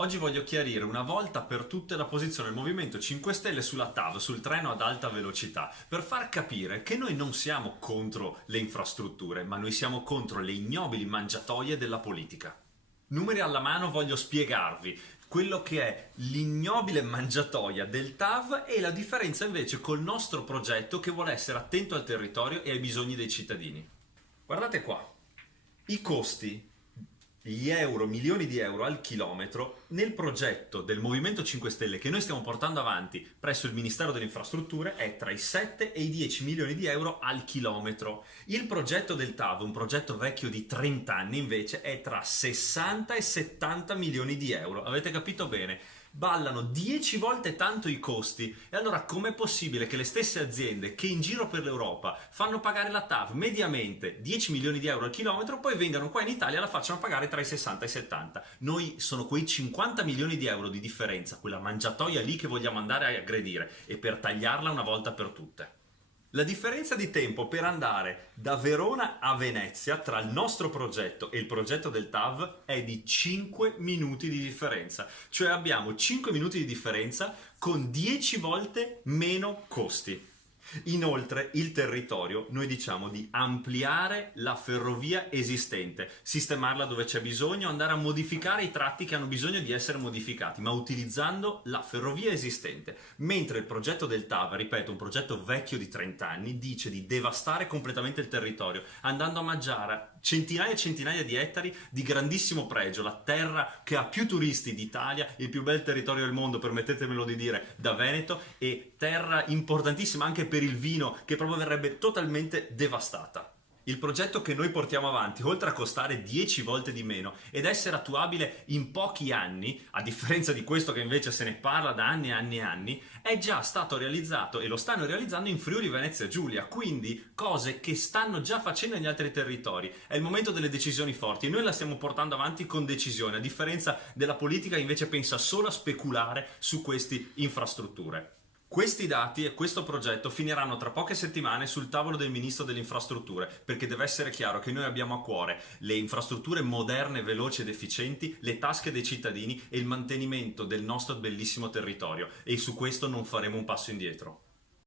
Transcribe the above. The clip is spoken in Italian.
Oggi voglio chiarire una volta per tutte la posizione del Movimento 5 Stelle sulla TAV, sul treno ad alta velocità, per far capire che noi non siamo contro le infrastrutture, ma noi siamo contro le ignobili mangiatoie della politica. Numeri alla mano voglio spiegarvi quello che è l'ignobile mangiatoia del TAV e la differenza invece col nostro progetto che vuole essere attento al territorio e ai bisogni dei cittadini. Guardate qua, i costi, gli euro, milioni di euro al chilometro nel progetto del Movimento 5 Stelle che noi stiamo portando avanti presso il Ministero delle Infrastrutture è tra i 7 e i 10 milioni di euro al chilometro. Il progetto del TAV, un progetto vecchio di 30 anni invece, è tra 60 e 70 milioni di euro. Avete capito bene? Ballano 10 volte tanto i costi. E allora com'è possibile che le stesse aziende che in giro per l'Europa fanno pagare la TAV mediamente 10 milioni di euro al chilometro poi vengano qua in Italia e la facciano pagare tra i 60 e i 70? Noi sono quei 50 milioni di euro di differenza, quella mangiatoia lì che vogliamo andare a aggredire e per tagliarla una volta per tutte. La differenza di tempo per andare da Verona a Venezia tra il nostro progetto e il progetto del TAV è di 5 minuti di differenza, cioè abbiamo 5 minuti di differenza con 10 volte meno costi. Inoltre il territorio noi diciamo di ampliare la ferrovia esistente, sistemarla dove c'è bisogno, andare a modificare i tratti che hanno bisogno di essere modificati, ma utilizzando la ferrovia esistente, mentre il progetto del TAV, ripeto, un progetto vecchio di 30 anni, dice di devastare completamente il territorio, andando a mangiare centinaia e centinaia di ettari di grandissimo pregio, la terra che ha più turisti d'Italia, il più bel territorio del mondo, permettetemelo di dire, da Veneto, e terra importantissima anche per il vino che proprio verrebbe totalmente devastata. Il progetto che noi portiamo avanti, oltre a costare 10 volte di meno ed essere attuabile in pochi anni, a differenza di questo che invece se ne parla da anni e anni e anni, è già stato realizzato e lo stanno realizzando in Friuli Venezia Giulia, quindi cose che stanno già facendo negli altri territori. È il momento delle decisioni forti e noi la stiamo portando avanti con decisione, a differenza della politica che invece pensa solo a speculare su queste infrastrutture. Questi dati e questo progetto finiranno tra poche settimane sul tavolo del Ministro delle Infrastrutture, perché deve essere chiaro che noi abbiamo a cuore le infrastrutture moderne, veloci ed efficienti, le tasche dei cittadini e il mantenimento del nostro bellissimo territorio, e su questo non faremo un passo indietro.